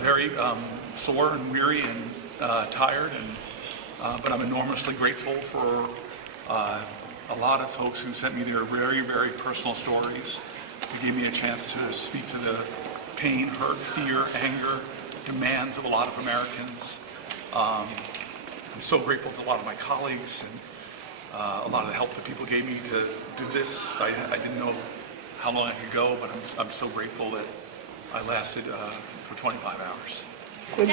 very sore and weary and tired, and but I'm enormously grateful for a lot of folks who sent me their very, very personal stories. They gave me a chance to speak to the pain, hurt, fear, anger, demands of a lot of Americans. I'm so grateful to a lot of my colleagues and a lot of the help that people gave me to do this. I didn't know how long I could go, but I'm so grateful that I lasted for 25 hours.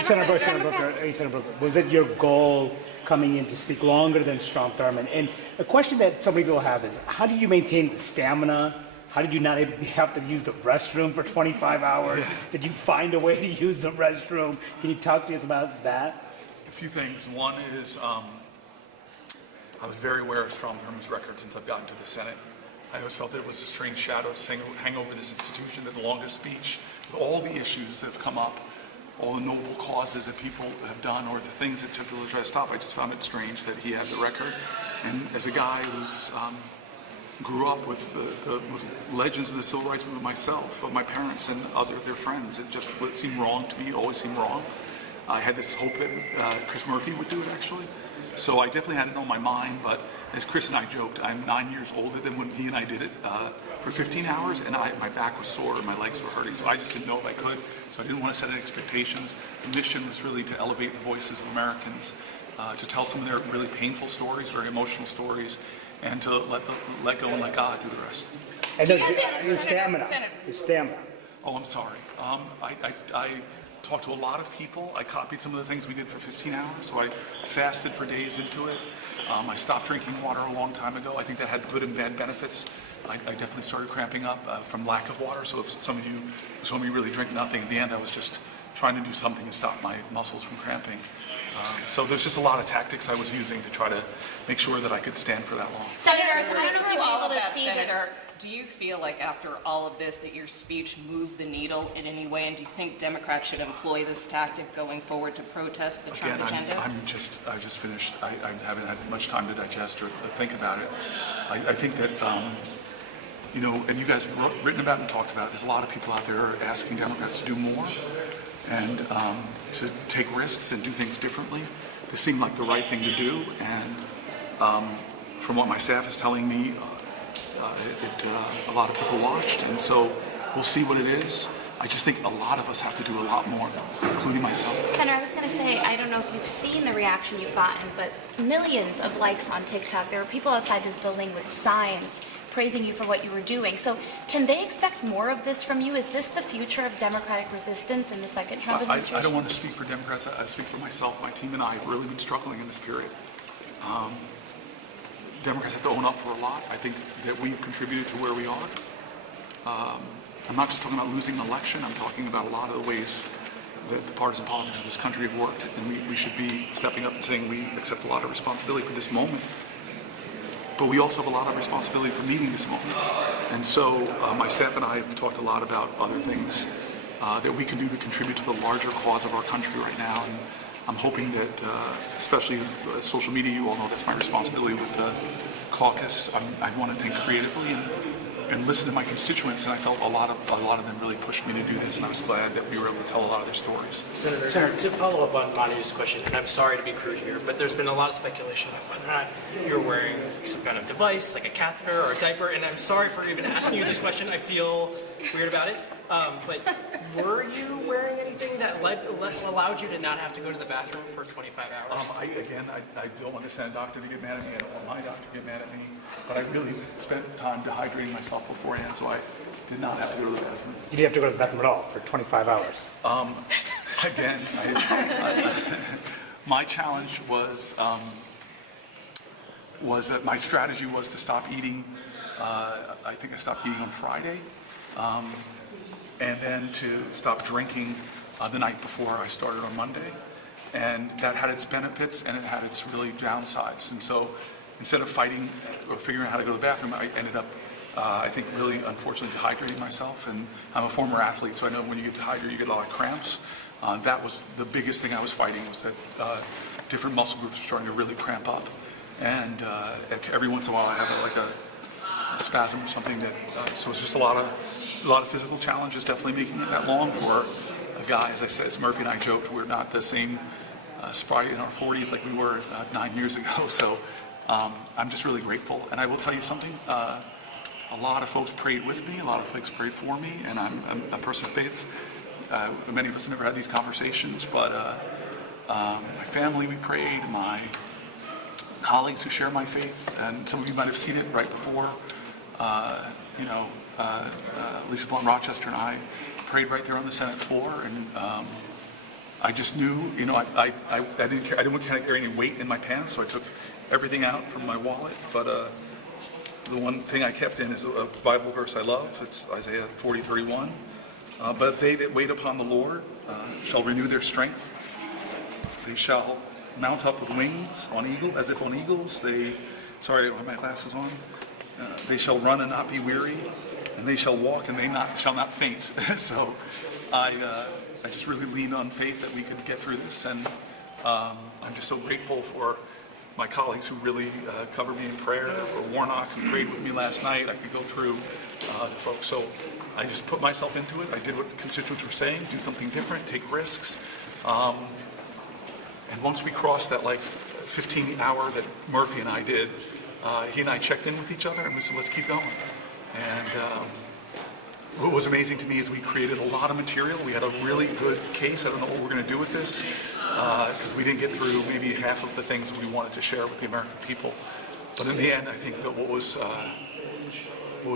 Senator Booker, was it your goal coming in to speak longer than strong term? And a question that so many people have is, how do you maintain the stamina? How did you not have to use the restroom for 25 hours? Yeah. Did you find a way to use the restroom? Can you talk to us about that? A few things. One is I was very aware of Strom Thurmond's record since I've gotten to the Senate. I always felt that it was a strange shadow to hang over this institution, that the longest speech, with all the issues that have come up, all the noble causes that people have done, or the things that took to try to stop. I just found it strange that he had the record. And as a guy who's grew up with with legends of the civil rights movement myself, of my parents and their friends, it seemed wrong to me. It always seemed wrong. I had this hope that Chris Murphy would do it, actually. So I definitely had it on my mind, but as Chris and I joked, I'm 9 years older than when he and I did it for 15 hours, and my back was sore and my legs were hurting, so I just didn't know if I could. So I didn't want to set any expectations. The mission was really to elevate the voices of Americans, to tell some of their really painful stories, very emotional stories, and to let go and let God do the rest. And your stamina. Oh, I'm sorry. I talked to a lot of people. I copied some of the things we did for 15 hours, so I fasted for days into it. I stopped drinking water a long time ago. I think that had good and bad benefits. I definitely started cramping up from lack of water, so if some of you really drink nothing, in the end I was just trying to do something to stop my muscles from cramping. So there's just a lot of tactics I was using to try to make sure that I could stand for that long. Senators, I don't know if you all all of that, see Senator. Do you feel like after all of this that your speech moved the needle in any way, and do you think Democrats should employ this tactic going forward to protest the Trump agenda? I just finished. I haven't had much time to digest or think about it. I think that, you know, and you guys have written about it and talked about it, there's a lot of people out there asking Democrats to do more and to take risks and do things differently. This seemed like the right thing to do, and from what my staff is telling me, a lot of people watched, and so we'll see what it is. I just think a lot of us have to do a lot more, including myself. Senator, I was going to say, I don't know if you've seen the reaction you've gotten, but millions of likes on TikTok. There were people outside this building with signs praising you for what you were doing. So can they expect more of this from you? Is this the future of Democratic resistance in the second Trump administration? I don't want to speak for Democrats. I speak for myself. My team and I have really been struggling in this period. Democrats have to own up for a lot. I think that we've contributed to where we are. I'm not just talking about losing an election. I'm talking about a lot of the ways that the partisan politics of this country have worked, and we should be stepping up and saying we accept a lot of responsibility for this moment. But we also have a lot of responsibility for meeting this moment. And so my staff and I have talked a lot about other things that we can do to contribute to the larger cause of our country right now. And I'm hoping that, especially social media, you all know that's my responsibility with the caucus. I want to think creatively and listen to my constituents, and I felt a lot of them really pushed me to do this, and I was glad that we were able to tell a lot of their stories. Senator, to follow up on Manu's question, and I'm sorry to be crude here, but there's been a lot of speculation about whether or not you're wearing some kind of device, like a catheter or a diaper, and I'm sorry for even asking you this question. I feel weird about it. But were you wearing anything that allowed you to not have to go to the bathroom for 25 hours? I don't want the Senate doctor to get mad at me. I don't want my doctor to get mad at me. But I really spent time dehydrating myself beforehand, so I did not have to go to the bathroom. You didn't have to go to the bathroom at all for 25 hours. My challenge was that my strategy was to stop eating. I think I stopped eating on Friday. And then to stop drinking the night before I started on Monday. And that had its benefits and it had its really downsides. And so instead of fighting or figuring out how to go to the bathroom, I ended up, I think, really unfortunately dehydrating myself. And I'm a former athlete, so I know when you get dehydrated, you get a lot of cramps. That was the biggest thing I was fighting, was that different muscle groups were starting to really cramp up. And every once in a while I have a spasm or something that, so it's just a lot of physical challenges, definitely making it that long for guy. As I said, as Murphy and I joked, we're not the same spry in our 40s like we were 9 years ago. So I'm just really grateful. And I will tell you something. A lot of folks prayed with me. A lot of folks prayed for me. And I'm a person of faith. Many of us have never had these conversations, but my family, we prayed. My colleagues who share my faith, and some of you might have seen it right before. Lisa Blunt Rochester and I prayed right there on the Senate floor, and I just knew, I didn't care. I didn't want to carry any weight in my pants, so I took everything out from my wallet. But the one thing I kept in is a Bible verse I love. It's Isaiah 40:31. But they that wait upon the Lord shall renew their strength. They shall mount up with wings as if on eagles. Sorry, I don't have my glasses on. They shall run and not be weary, and they shall walk and they shall not faint. So I just really leaned on faith that we could get through this, and I'm just so grateful for my colleagues who really covered me in prayer, for Warnock who prayed with me last night. I could go through folks. So I just put myself into it. I did what the constituents were saying, do something different, take risks. And once we crossed that 15-hour that Murphy and I did, he and I checked in with each other and we said, let's keep going. And what was amazing to me is we created a lot of material. We had a really good case. I don't know what we're going to do with this because we didn't get through maybe half of the things that we wanted to share with the American people. But in the end, I think that what was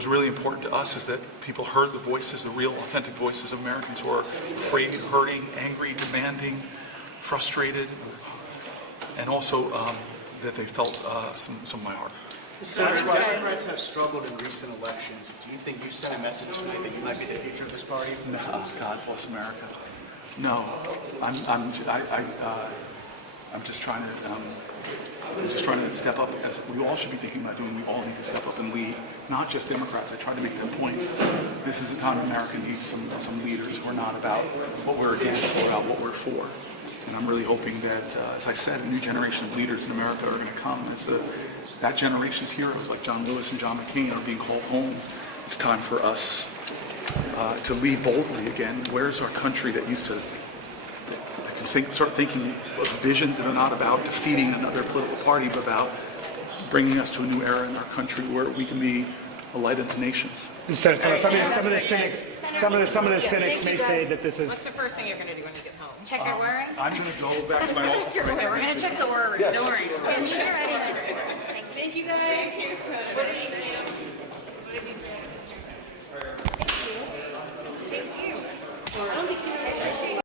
really important to us is that people heard the voices, the real, authentic voices of Americans who are afraid, hurting, angry, demanding, frustrated, and also that they felt some of my heart. Senator, Democrats have struggled in recent elections. Do you think you sent a message tonight that you might be the future of this party? No, God bless America. No, I'm just trying to step up, as we all should be thinking about doing. We all need to step up and lead, not just Democrats. I try to make that point. This is a time America needs some leaders who are not about what we're against, but about what we're for. And I'm really hoping that, as I said, a new generation of leaders in America are going to come. That generation's heroes like John Lewis and John McCain are being called home. It's time for us to lead boldly again. Where's our country that used to start thinking of visions that are not about defeating another political party, but about bringing us to a new era in our country where we can be a light unto nations. Some of the cynics may say that this is. What's the first thing you're going to do when you get home? Check your worry. I'm going to go back to my office. We're going to check the worry. Don't worry. Yeah, meet your readiness. Thank you guys. What do you